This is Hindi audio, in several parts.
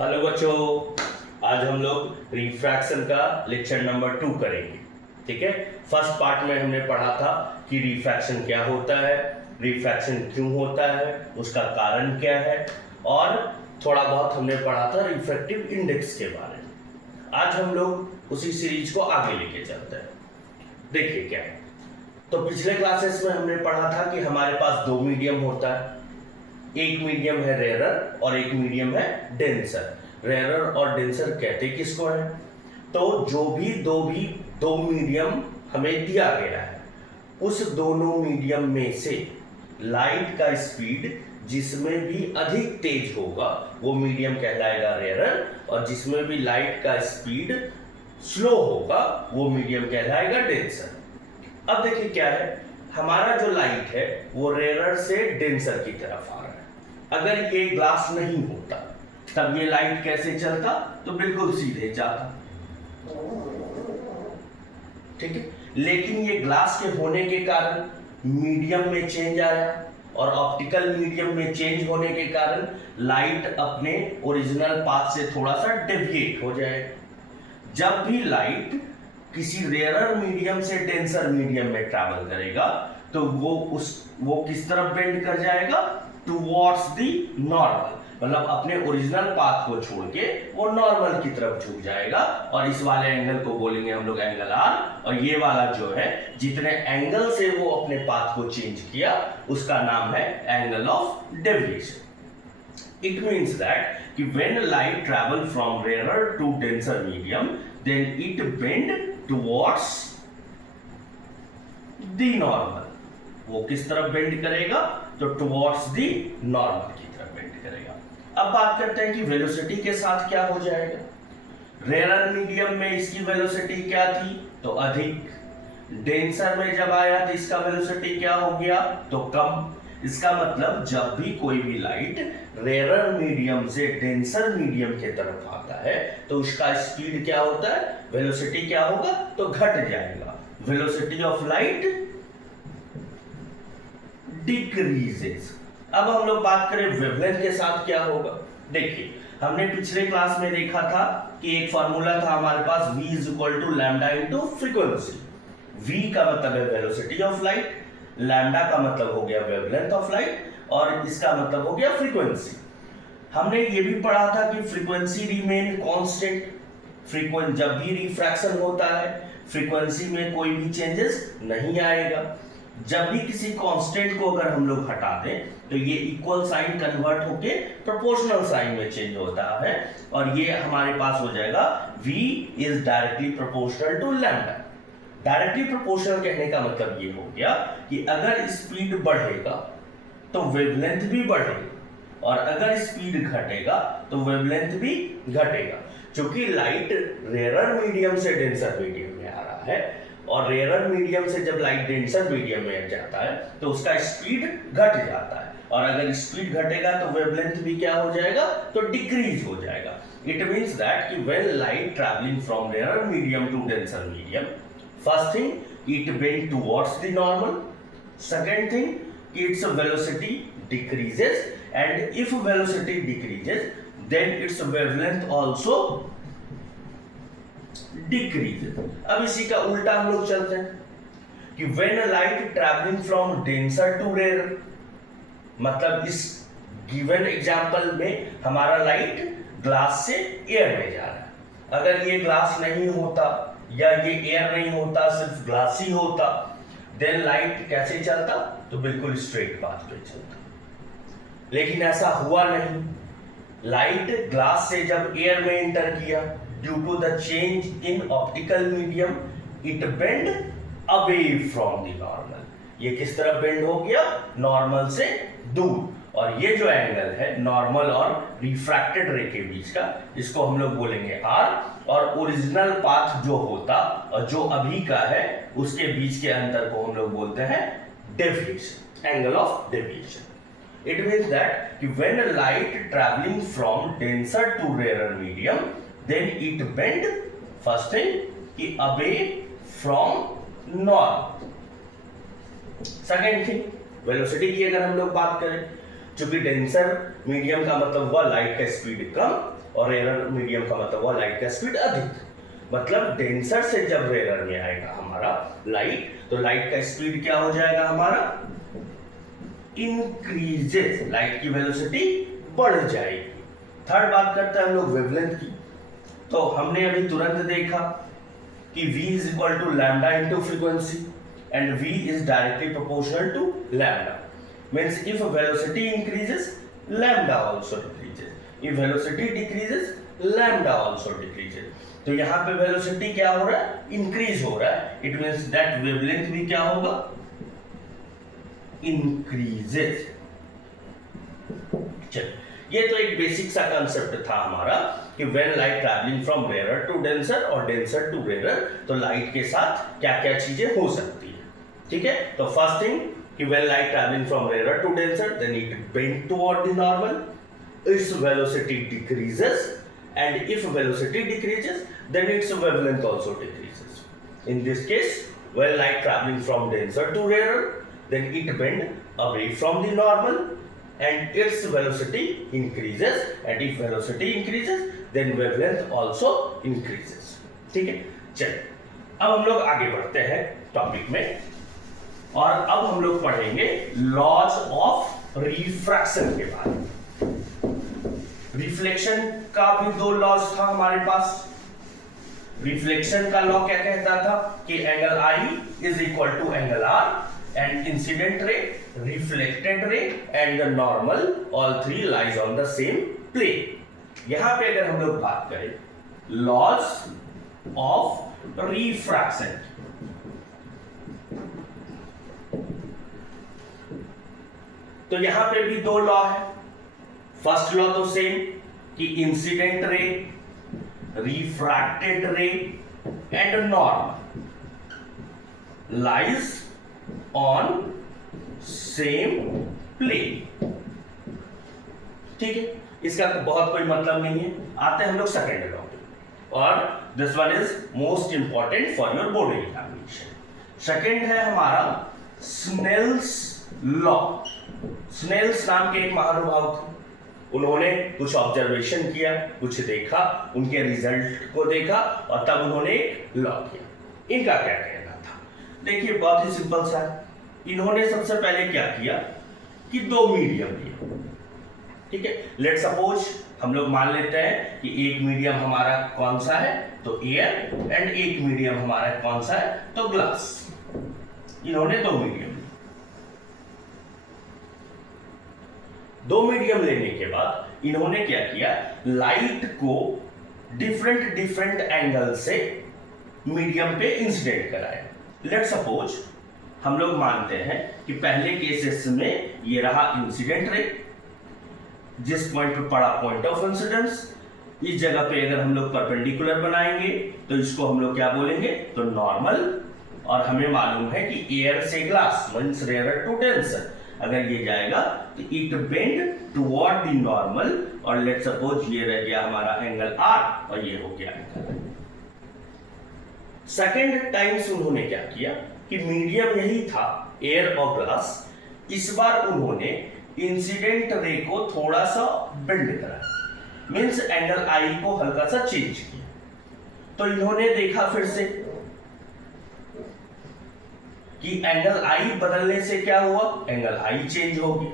हेलो बच्चों, आज हम लोग रिफ्रैक्शन का लेक्चर नंबर 2 करेंगे। ठीक है। फर्स्ट पार्ट में हमने पढ़ा था कि रिफ्रैक्शन क्या होता है, रिफ्रैक्शन क्यों होता है, उसका कारण क्या है, और थोड़ा बहुत हमने पढ़ा था रिफ्रैक्टिव इंडेक्स के बारे में। आज हम लोग उसी सीरीज को आगे लेके चलते हैं। देखिए क्या है, तो पिछले क्लासेस में हमने पढ़ा था कि हमारे पास दो मीडियम होता है। एक मीडियम है रेरर और एक मीडियम है डेंसर। रेरर और डेंसर कहते किसको है? तो जो भी दो मीडियम हमें दिया गया है, उस दोनों मीडियम में से लाइट का स्पीड जिसमें भी अधिक तेज होगा वो मीडियम कहलाएगा रेरर, और जिसमें भी लाइट का स्पीड स्लो होगा वो मीडियम कहलाएगा डेंसर। अब देखिए क्या है, हमारा जो लाइट है वो रेरर से डेंसर की तरफ आ रहा है। अगर ये ग्लास नहीं होता तब ये लाइट कैसे चलता? तो बिल्कुल सीधे जाता। ठीक है। लेकिन ये ग्लास के होने के कारण मीडियम में चेंज आया, और ऑप्टिकल मीडियम में चेंज होने के कारण लाइट अपने ओरिजिनल पाथ से थोड़ा सा डेविएट हो जाएगा। जब भी लाइट किसी रेयरर मीडियम से डेंसर मीडियम में ट्रैवल करेगा तो वो किस तरफ बेंड कर जाएगा? टुवर्ड्स द नॉर्मल, मतलब अपने ओरिजिनल पाथ को छोड़ के वो नॉर्मल की तरफ झुक जाएगा। और इस वाले एंगल को बोलेंगे हम लोग एंगल आर, और ये वाला जो है जितने एंगल से वो अपने पाथ को चेंज किया उसका नाम है angle of deviation. It means that कि when light travel from rarer to denser medium then it bend towards the normal. वो किस तरफ बेंड करेगा? तो टुवर्ड्स द नॉर्मल की तरफ बेंड करेगा। अब बात करते हैं कि वेलोसिटी के साथ क्या हो जाएगा। रेयरर मीडियम में इसकी वेलोसिटी क्या थी? तो अधिक। डेंसर में जब आया तो इसका वेलोसिटी क्या हो गया? तो कम। इसका मतलब जब भी कोई भी लाइट रेयरर मीडियम से डेंसर मीडियम की तरफ आता है तो उसका स्पीड क्या होता है? वेलोसिटी क्या होगा? तो घट जाएगा। Velocity of light decreases. अब हम लोग बात करें वेवलेंथ के साथ क्या होगा। देखिए, हमने पिछले क्लास में देखा था कि एक फार्मूला था हमारे पास, v is equal to lambda into frequency. v का मतलब है वेलोसिटी ऑफ लाइट, लैम्डा का मतलब हो गया वेवलेंथ ऑफ लाइट, और इसका मतलब हो गया फ्रीक्वेंसी। हमने ये भी पढ़ा था कि फ्रीक्वेंसी रिमेन कांस्टेंट। फ्रीक्वेंसी जब भी रिफ्रैक्शन होता है फ्रीक्वेंसी में कोई भी चेंजेस नहीं आएगा। जब भी किसी कांस्टेंट को अगर हम लोग हटा दें तो ये इक्वल साइन कन्वर्ट होके प्रोपोर्शनल साइन में चेंज होता है, और ये हमारे पास हो जाएगा v is directly proportional to lambda. Directly proportional कहने का मतलब ये हो गया कि अगर स्पीड बढ़ेगा तो वेवलेंथ भी बढ़ेगा, और अगर स्पीड घटेगा तो वेवलेंथ भी घटेगा। क्योंकि लाइट रेयरर मीडियम से डेंसर मीडियम में आ रहा है, और रेयरर मीडियम से जब लाइट डेंसर मीडियम में जाता है तो उसका स्पीड घट जाता है, और अगर स्पीड घटेगा तो वेवलेंथ भी क्या हो जाएगा? तो डिक्रीज हो जाएगा। इट मींस दैट कि when light travelling from rarer medium to denser medium, first thing it bend towards the normal, second thing its velocity decreases, and if velocity decreases then its wavelength also decreases। अब इसी का उल्टा हम लोग चलते हैं कि when a light traveling from denser to rarer, मतलब इस given example में हमारा लाइट ग्लास से एयर में जा रहा है। अगर ये ग्लास नहीं होता या ये एयर नहीं होता, सिर्फ ग्लास ही होता, then लाइट कैसे चलता? तो बिल्कुल स्ट्रेट पाथ पे चलता। लेकिन ऐसा हुआ नहीं। लाइट ग्लास से जब एयर में एंटर किया, due to the change in optical medium it bend away from the normal. ये किस तरह बेंड हो गया? नॉर्मल से दूर। और ये जो एंगल है नॉर्मल और रिफ्रैक्टेड रे के बीच का, इसको हम लोग बोलेंगे r, और ओरिजिनल पाथ जो होता और जो अभी का है उसके बीच के अंतर को हम लोग बोलते हैं deviation, angle of deviation. It means that when a light traveling from denser to rarer medium, then it bend first thing away from normal. Second thing, velocity की अगर हम लोग बात करें चूंकि डेंसर मीडियम का मतलब हुआ लाइट का स्पीड कम और रेयर मीडियम का मतलब हुआ लाइट का स्पीड अधिक। मतलब डेंसर से जब रेयर में आएगा हमारा लाइट, तो लाइट का स्पीड क्या हो जाएगा हमारा, इंक्रीजेस, लाइट की वेलोसिटी बढ़ जाएगी। थर्ड बात करते हैं हम लोग वेवलेंथ की। तो हमने अभी तुरंत देखा कि v is equal to lambda into frequency and v is directly proportional to lambda. Means if velocity increases lambda also decreases, if velocity decreases lambda also decreases. तो यहाँ पे वेलोसिटी क्या हो रहा है, इंक्रीज हो रहा है, इट मींस दैट वेवलेंथ भी क्या होगा, इंक्रीजेस। चलिए, ये तो एक बेसिक सा कंसेप्ट था हमारा कि when light travelling from rare to denser और डेंसर टू रेयर, तो लाइट के साथ क्या क्या चीजें हो सकती है। ठीक है, तो फर्स्ट थिंग कि when light travelling from rare to denser, then it bend toward the normal, its velocity decreases, and if velocity decreases then its wavelength also decreases. In this case, when light traveling from denser to rarer, then it bend away from the normal and its velocity increases, and if velocity increases then wavelength also increases. ठीक है, चलिए अब हम लोग आगे बढ़ते हैं टॉपिक में, और अब हम लोग पढ़ेंगे लॉज ऑफ रिफ्रैक्शन के बारे में। रिफ्लेक्शन का भी दो लॉज था हमारे पास। रिफ्लेक्शन का लॉ क्या कहता था कि angle I is equal to angle R and incident ray, reflected ray and the normal, all three lies on the same plane. यहां पे अगर हम लोग बात करें लॉज ऑफ रिफ्रैक्शन, तो यहां पे भी दो लॉ है। फर्स्ट लॉ तो सेम कि incident ray, refracted ray and normal lies on same plane. ठीक है, इसका बहुत कोई मतलब नहीं है। आते हैं हम लोग सेकेंड लॉ पे, और this one is most important for your board examination. Second है हमारा स्नेल्स लॉ। स्नेल्स नाम के एक महानुभाव थे, उन्होंने कुछ ऑब्जर्वेशन किया, कुछ देखा, उनके रिजल्ट को देखा और तब उन्होंने एक लॉ किया। इनका क्या कहना था, देखिए बहुत ही सिंपल सा है। इन्होंने सबसे पहले क्या किया कि दो मीडियम लिए। ठीक है, लेट सपोज हम लोग मान लेते हैं कि एक मीडियम हमारा कौन सा है, तो एयर, एंड एक मीडियम हमारा कौन सा है, तो ग्लास। इन्होंने दो मीडियम, दो मीडियम लेने के बाद इन्होंने क्या किया, लाइट को डिफरेंट डिफरेंट एंगल से मीडियम पे इंसिडेंट कराया। लेट सपोज हम लोग मानते हैं कि पहले केसेस में ये रहा इंसिडेंट रे, जिस पॉइंट पे पड़ा पॉइंट ऑफ इंसिडेंस, इस जगह पे अगर हम लोग परपेंडिकुलर बनाएंगे तो इसको हम लोग क्या बोलेंगे, तो नॉर्मल। और हमें मालूम है कि एयर से glass means rare to denser, अगर ये जाएगा तो it bend toward the normal, और लेट सपोज ये रह गया हमारा एंगल R और ये हो गया एंगल। सेकेंड टाइम्स उन्होंने क्या किया कि मीडियम यही था एयर और ग्लास, इस बार उन्होंने इंसिडेंट रे को थोड़ा सा बेंड करा, मींस एंगल I को हल्का सा चेंज किया। तो इन्होंने देखा फिर से कि एंगल I बदलने से क्या हुआ, एंगल I चेंज होगी,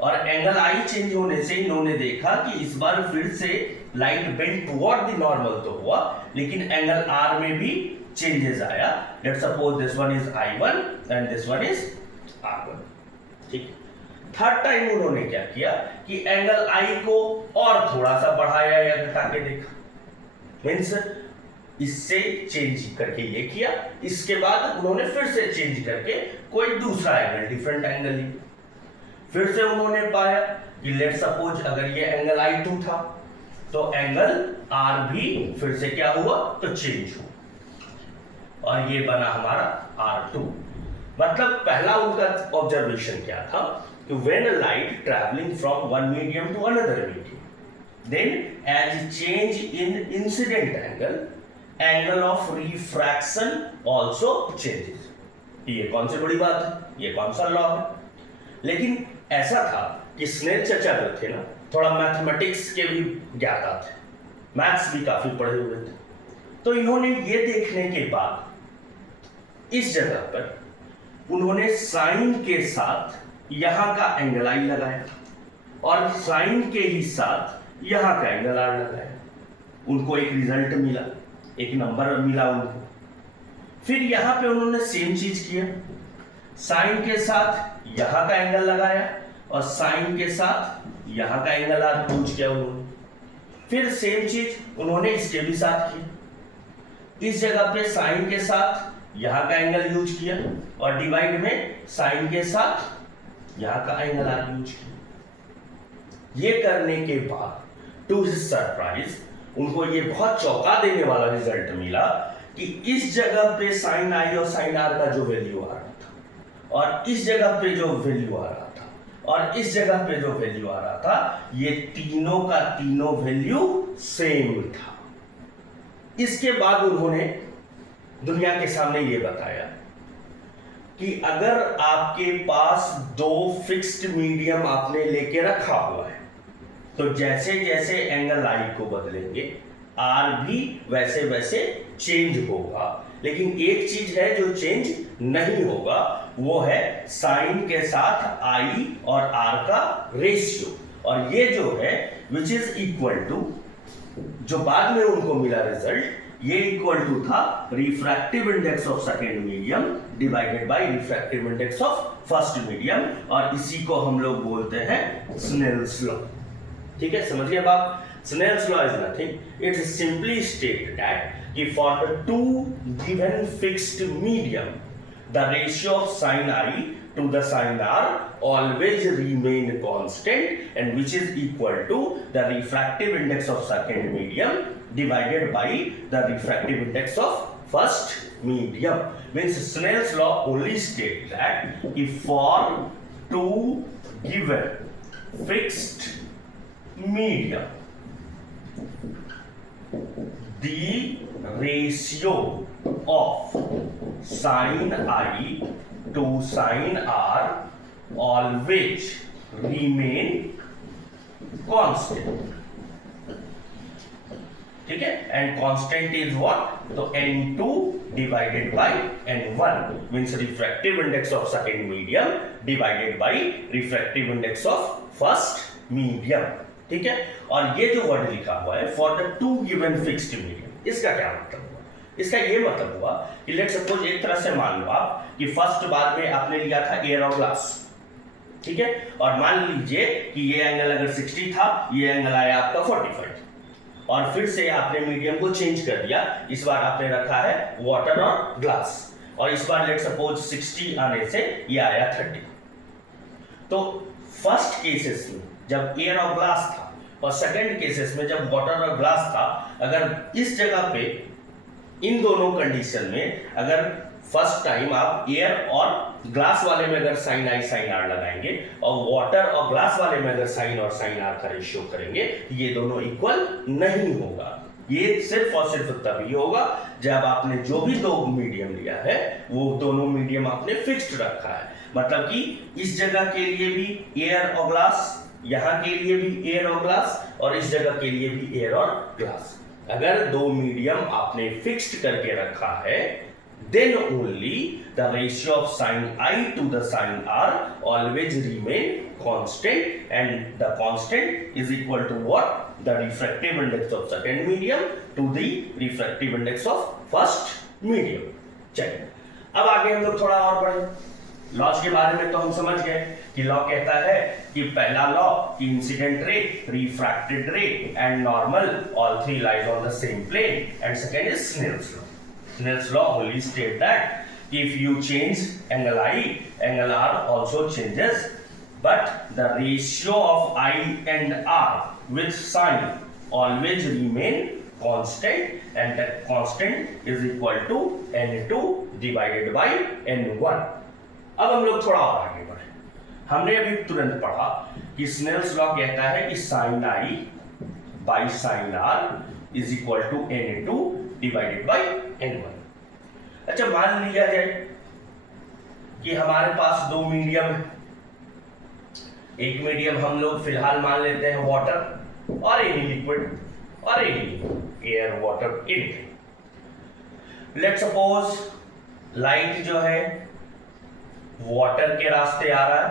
और एंगल I चेंज होने से इन्होंने देखा कि इस बार फिर से light bend toward the normal तो हुआ, लेकिन एंगल R में भी चेंजेस आया। Let suppose this one is I1 and this one is R1। ठीक, थर्ड टाइम उन्होंने क्या किया कि एंगल I को और थोड़ा सा बढ़ाया या घटा के देखा, मींस इससे चेंज करके ये किया, इसके बाद उन्होंने फिर से चेंज करके कोई दूसरा एंगल, डिफरेंट एंगल लिया। फिर से उन्होंने पाया कि लेट सपोज अगर ये एंगल I2 था तो एंगल R भी फिर से क्या हुआ, तो चेंज हुआ, और ये बना हमारा R2। मतलब पहला उनका ऑब्जर्वेशन क्या था कि when light travelling from one medium to another medium, then as change in incident angle of refraction also changes. ये कौन सी बड़ी बात है, ये कौन सा लॉ है। लेकिन ऐसा था कि स्नेल चचा जो थे ना थोड़ा मैथमेटिक्स के भी ज्ञाता थे, मैथ्स भी काफी पढ़े हुए थे। तो इन्होंने ये देखने के बाद इस जगह पर उन्होंने साइन के साथ यहां का एंगल आई लगाया और साइन के ही साथ यहां का एंगल आर लगाया। उनको एक रिजल्ट मिला, एक नंबर मिला उनको। फिर यहां पे उन्होंने सेम चीज किया, साइन के साथ यहां का एंगल लगाया और साइन के साथ यहां का एंगल आर यूज किया उन्होंने। फिर सेम चीज उन्होंने इसके भी साथ की, इस जगह पे साइन के साथ यहां का एंगल यूज किया और डिवाइड में साइन के साथ यहां का एंगल आर यूज किया। ये करने के बाद टू हिज सरप्राइज उनको ये बहुत चौंका देने वाला रिजल्ट मिला कि इस जगह पे साइन आई और साइन आर का जो वैल्यू आ रहा था और इस जगह पे जो वैल्यू आ रहा था और इस जगह पे जो वैल्यू आ रहा था, ये तीनों का तीनों वैल्यू सेम था। इसके बाद उन्होंने दुनिया के सामने ये बताया कि अगर आपके पास दो फिक्स्ड मीडियम आपने लेके रखा हुआ है तो जैसे जैसे एंगल आई को बदलेंगे आर भी वैसे वैसे चेंज होगा, लेकिन एक चीज है जो चेंज नहीं होगा, वो है साइन के साथ आई और आर का रेशियो। और ये जो है विच इज इक्वल टू, जो बाद में उनको मिला रिजल्ट, ये इक्वल टू था refractive index of second medium divided by refractive index of first medium, और इसी को हम लोग बोलते हैं स्नेल्स लॉ। ठीक है, समझिए बात। Snell's law is nothing, it simply state that for the two given fixed medium, the ratio of sin I to the sin R always remain constant, and which is equal to the refractive index of second medium divided by the refractive index of first medium. Means Snell's law only states that if for two given fixed medium, the ratio of sin I to sin R always remain constant. ठीक है, and constant is what? तो n2 divided by n1 means refractive index of second medium divided by refractive index of first medium. ठीक है, और ये जो वर्ड लिखा हुआ है for the two given fixed medium, इसका क्या मतलब हुआ? इसका ये मतलब हुआ कि लेट सपोज एक तरह से मान लो आप कि फर्स्ट बार में आपने लिया था एयर और ग्लास, ठीक है, और मान लीजिए कि ये एंगल अगर 60 था, ये एंगल आया आपका 45, और फिर से आपने मीडियम को चेंज कर दिया। इस बार आपने रखा है वाटर और ग्लास, और इस बार लेट सपोज 60 आने से ये आया 30। तो फर्स्ट केसेस में जब एयर और ग्लास था और सेकंड केसेस में जब वाटर और ग्लास था, अगर इस जगह पे इन दोनों कंडीशन में अगर फर्स्ट टाइम आप एयर और ग्लास वाले में अगर साइन आई साइन आर लगाएंगे और वाटर और ग्लास वाले में अगर साइन और साइन आर का रेशियो करेंगे, ये दोनों इक्वल नहीं होगा। ये सिर्फ और सिर्फ तभी होगा जब आपने जो भी दो मीडियम लिया है वो दोनों मीडियम आपने फिक्स्ड रखा है। मतलब कि इस जगह के लिए भी एयर और ग्लास, यहां के लिए भी एयर और ग्लास, और इस जगह के लिए भी एयर और ग्लास। अगर दो मीडियम आपने फिक्स्ड करके रखा है, then only the ratio of sin I to the sin R always remain constant, and the constant is equal to what? The refractive index of second medium to the refractive index of first medium. चलिए अब आगे हम लोग थोड़ा और बढ़े। लॉज के बारे में तो हम समझ गए कि लॉ कहता है कि पहला लॉ कि incident ray, refracted ray and normal all three lies on the same plane, and second is Snell's law. Snell's law only state that if you change angle I, angle R also changes, but the ratio of I and R with sin always remain constant, and that constant is equal to n2 divided by n1. अब हम लोग थोड़ा और आगे बढ़े। हमने अभी तुरंत पढ़ा कि स्नेल्स लॉ कहता है कि sin I by sin R is equal to n2 divided by n1। अच्छा, मान लिया जाए कि हमारे पास दो मीडियम है, एक मीडियम हम लोग फिलहाल मान लेते हैं वाटर और एनी लिक्विड और any air water anything. Let suppose light जो है वाटर के रास्ते आ रहा है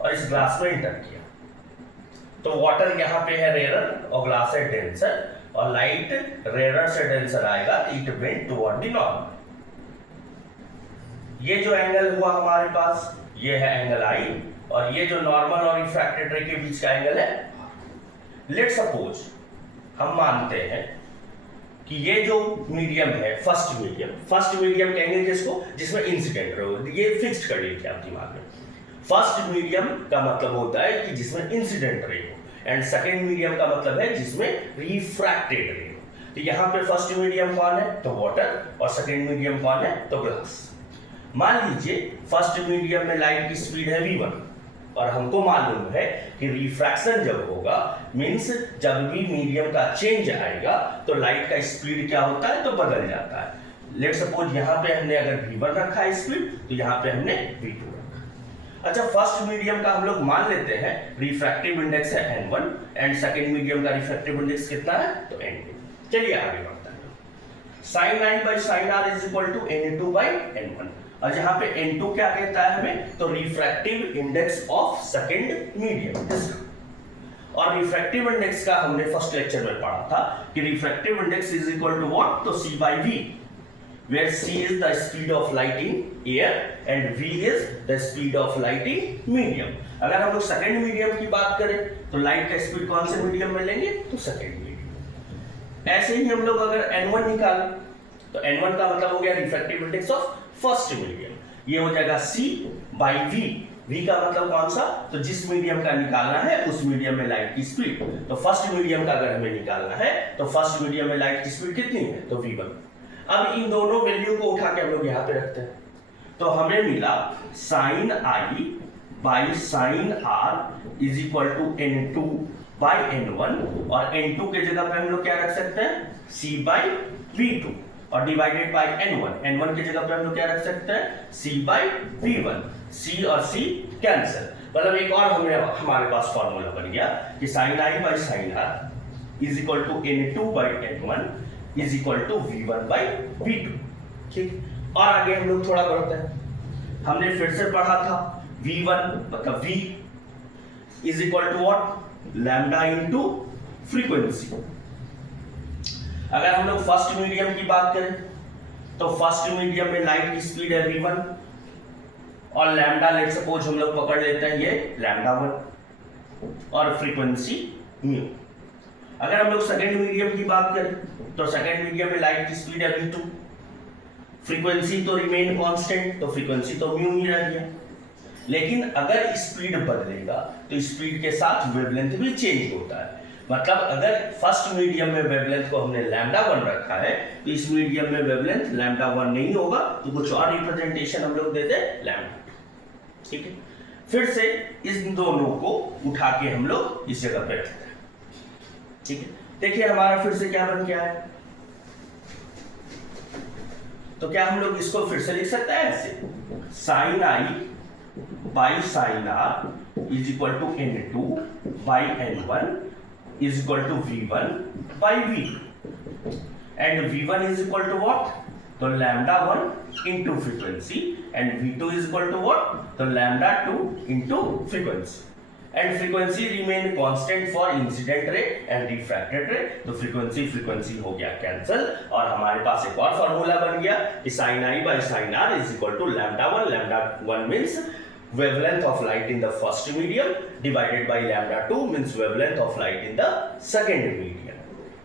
और इस ग्लास में इंटर किया, तो वाटर यहां पे है रेयर और ग्लास है डेंसर, और लाइट रेयर से डेंसर आएगा, it went toward the normal. ये जो एंगल हुआ हमारे पास ये है एंगल आई, और ये जो नॉर्मल और रिफ्रैक्टेड रे के बीच का एंगल है। लेट सपोज हम मानते हैं कि ये जो मीडियम है फर्स्ट मीडियम कहेंगे जिसको, जिसमें इंसिडेंट रे हो, ये फिक्स्ड कर लीजिए आप दिमाग में। फर्स्ट मीडियम का मतलब होता है कि जिसमें इंसिडेंट रे हो, एंड सेकेंड मीडियम का मतलब है जिसमें रिफ्रैक्टेड रे हो। तो यहाँ पे फर्स्ट मीडियम कौन है, तो वाटर, और सेकेंड मीडियम कौन है, तो ग्लास। मान लीजिए फर्स्ट मीडियम में लाइट की स्पीड है v1, और हमको मालूम है कि रिफ्रैक्शन जब होगा मींस जब भी मीडियम का चेंज आएगा तो लाइट का स्पीड क्या होता है, तो बदल जाता है। लेट सपोज यहाँ पे हमने अगर v1 रखा है स्पीड, तो यहाँ पे हमने v2 रखा। अच्छा, फर्स्ट मीडियम का हम लोग मान लेते हैं रिफ्रैक्टिव इंडेक्स है n1, एंड सेकेंड मीडियम का रिफ्रैक्टिव इंडेक्स कितना है, तो n2। चलिए आगे बढ़ते हैं। sin n by sin r is equal to n2 by n1, और जहां पे n2 क्या कहता है हमें, तो refractive index of second medium इसका। और रिफ्रैक्टिव इंडेक्स का हमने फर्स्ट लेक्चर में पढ़ा था कि refractive index is equal to what, तो c by v, where c is the speed of light in air and v is the speed of light in medium। अगर हम लोग सेकेंड मीडियम की बात करें तो लाइट का स्पीड कौन से मीडियम में लेंगे, तो सेकेंड मीडियम। ऐसे ही हम लोग अगर n1 निकालें तो n1 का मतलब हो गया refractive index of first medium, ये हो जाएगा c by v। v का मतलब कौन सा, तो जिस मीडियम का निकालना है उस मीडियम में लाइट की स्पीड। तो फर्स्ट मीडियम का अगर हमें निकालना है तो फर्स्ट मीडियम में लाइट की स्पीड कितनी है, तो v1। अब इन दोनों वैल्यू को उठा के हम लोग यहाँ पे रखते हैं, तो हमें मिला sin i by sin r is equal to n2 by n1, और n2 के जगह पे हम लोग क्या रख सकते हैं, c by v2, और डिवाइडेड बाय n1 की जगह पे हम लोग क्या रख सकते हैं, c by v1। c और c कैंसिल, मतलब एक और हमारे पास फॉर्मूला बन गया कि sin i by sin r is equal to n2 by n1 is equal to v1 by v2। ठीक, और आगे हम लोग थोड़ा बढ़ते हैं। हमने फिर से पढ़ा था v1 मतलब v is equal to what, lambda into frequency। अगर हम लोग फर्स्ट मीडियम की बात करें तो फर्स्ट मीडियम में लाइट की स्पीड है v1, और लैम्डा लेट सपोज हम लोग पकड़ लेते हैं ये λ1, और फ्रीक्वेंसी म्यू। अगर हम लोग सेकेंड मीडियम की बात करें तो सेकेंड मीडियम में लाइट की स्पीड है v2, फ्रीक्वेंसी तो रिमेन कांस्टेंट, तो फ्रीक्वेंसी तो म्यू ही रह गया। लेकिन अगर स्पीड बदलेगा तो स्पीड के साथ वेवलेंथ भी चेंज होता है। मतलब अगर फर्स्ट मीडियम में वेवलेंथ को हमने λ1 रखा है तो इस मीडियम में वेवलेंथ λ1 नहीं होगा, तो कुछ और रिप्रेजेंटेशन हम लोग देते हैं λ2। ठीक है, फिर से इन दोनों को उठा के हम लोग इस जगह पे रखते हैं। ठीक है, देखिए हमारा फिर से क्या बन गया है, तो क्या हम लोग इसको फिर से लिख सकते हैं ऐसे, sin i by sin r is equal to n2 by n1 is equal to v1 by v2, and v1 is equal to what, तो λ1 into frequency, and v2 is equal to what, तो λ2 into frequency, and frequency remain constant for incident ray and refracted ray। तो frequency हो गया कैंसिल, और हमारे पास एक और फॉर्मूला बन गया कि sin i by sin r is equal to λ1 means wavelength of light in the first medium divided by λ2 means wavelength of light in the second medium।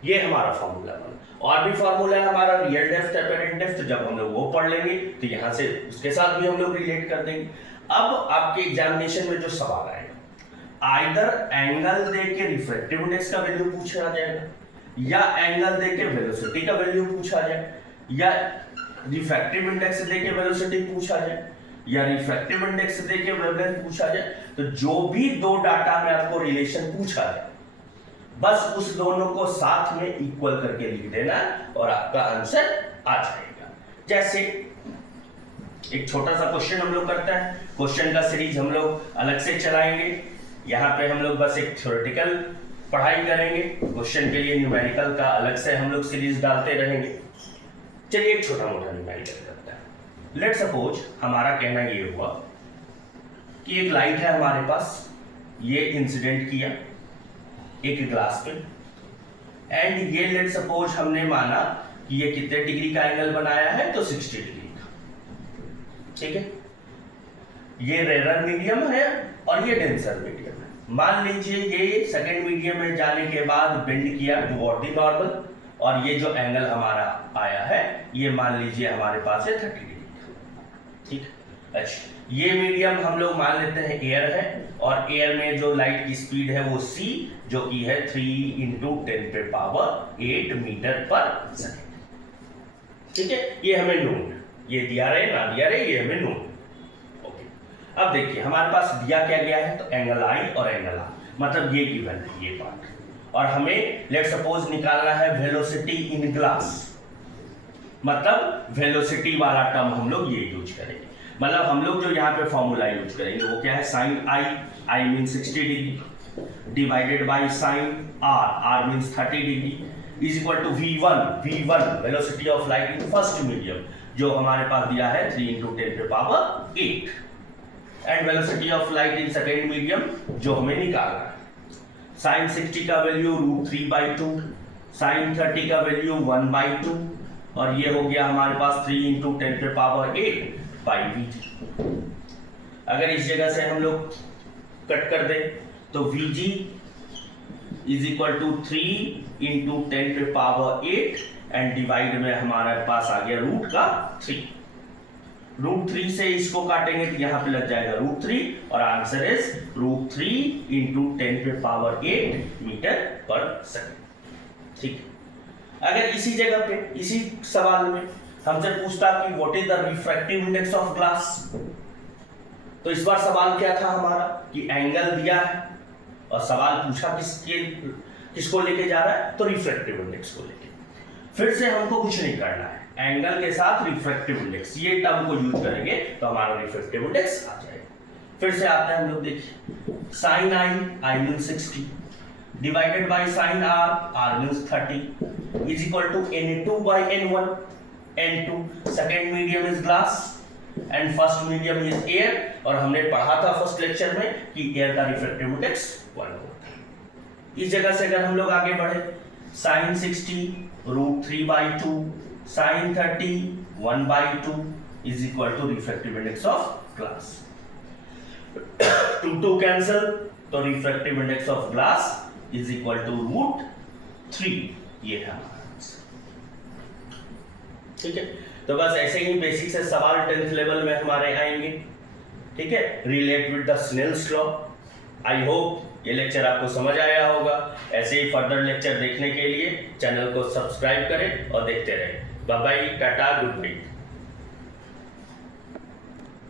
ये हमारा फॉर्मूला बना। और भी फॉर्मूला है हमारा रियल डेप्थ एपेरेंट डेप्थ, जब हम लोग वो पढ़ लेंगे तो यहाँ से उसके साथ भी हम लोग रिलेट कर देंगे। अब आपके एग्जामिनेशन में जो सवाल आएगा, आइदर एंगल दे के रिफ्रैक्टिव इंडेक्स का वैल्यू पूछा जाएगा, या एंगल दे के वेलोसिटी का वैल्यू पूछा जाए, या रिफ्रैक्टिव इंडेक्स दे के वेलोसिटी पूछा जाए, या रिफ्रैक्टिव इंडेक्स दे के वेवलेंथ पूछा जाए। तो जो भी दो डाटा में आपको रिलेशन पूछा जाए बस उस दोनों को साथ में इक्वल करके लिख देना और आपका आंसर आ जाएगा। जैसे एक छोटा सा क्वेश्चन हम लोग करते हैं, क्वेश्चन का सीरीज हम लोग अलग से चलाएंगे, यहाँ पे हम लोग बस एक थ्योरेटिकल पढ़ाई करेंगे, क्वेश्चन के लिए न्यूमेरिकल का अलग से हम लोग सीरीज डालते रहेंगे। चलिए एक छोटा मोटा न्यूमेरिकल करते हैं। लेट सपोज हमारा कहना ये हुआ कि एक लाइट है हमारे पास, ये इंसिडेंट किया एक ग्लास पे, एंड ये लेट सपोज हमने माना कि ये कितने डिग्री का एंगल बनाया है, तो 60 डिग्री का। ठीक है, ये रेयर मीडियम है और ये डेंसर मीडियम है। मान लीजिए ये सेकंड मीडियम में जाने के बाद बेंड किया टुवर्ड द नॉर्मल, और ये जो एंगल हमारा आया है ये मान लीजिए हमारे पास है 30 डिग्री। ठीक, अच्छा ये मीडियम हम लोग मान लेते हैं एयर है, और एयर में जो लाइट की स्पीड है वो c, जो कि है 3 × 10⁸ मीटर पर सेकेंड। ठीक है, ये हमें नोन है, ये दिया रहे ना दिया रहे ये हमें नोन। अब देखिए हमारे पास दिया क्या गया है, तो एंगल आई और एंगल आर, मतलब ये गिवन है ये पार्ट, और हमें लेट सपोज निकालना है वेलोसिटी इन ग्लास, मतलब वेलोसिटी वाला टर्म हम लोग ये यूज करेंगे। मतलब हम लोग जो यहाँ पे फॉर्मूला यूज करेंगे वो क्या है, sine I, I mean 60 degree divided by sine R, R means 30 degree is equal to v1 velocity of light in first medium, जो हमारे पास दिया है 3 × 10⁸, and velocity of light in second medium जो हमें निकालना है। साइन 60 का वैल्यू √3/2, साइन 30 का वैल्यू 1/2, और ये हो गया हमारे पास 3 × 10⁸ vg। अगर इस जगह से हम लोग कट कर दें तो vg is equal to 3 × 10⁸, and divide में हमारे पास आ गया √3। √3 से इसको काटेंगे तो यहाँ पे लग जाएगा √3, और आंसर इज √3 × 10⁸ मीटर पर सेकेंड। ठीक है, अगर इसी जगह पे इसी सवाल में हमसे पूछता कि what is the refractive index of glass, तो इस बार सवाल क्या था हमारा कि एंगल दिया है और सवाल पूछा किसको लेके जा रहा है, तो रिफ्रैक्टिव इंडेक्स को लेके। फिर से हमको कुछ नहीं करना है, एंगल के साथ रिफ्रैक्टिव इंडेक्स ये टर्म को यूज करेंगे तो हमारा रिफ्रैक्टिव इंडेक्स आ जाएगा। फिर से आते हैं हम लोग, देखिए sine I mean 60 divided by sine R mean 30 is equal to n2/n1, n2 second medium is glass and first medium is air, और हमने पढ़ा था फर्स्ट लेक्चर में कि एयर का रिफ्रैक्टिव इंडेक्स 1 होता है। इस जगह से अगर हम लोग आगे बढ़े, sine 60 √3/2, sine 30 1/2 is equal to refractive index of glass. 2 cancel, तो refractive index of glass is equal to √3, ये है हमारा आंसर। ठीक है, तो बस ऐसे ही बेसिक से सवाल 10th लेवल में हमारे आएंगे। ठीक है, relate with the Snell's law. I hope ये लेक्चर आपको समझ आया होगा। ऐसे ही फर्दर लेक्चर देखने के लिए चैनल को सब्सक्राइब करें और देखते रहें। Bye bye, tata, good night.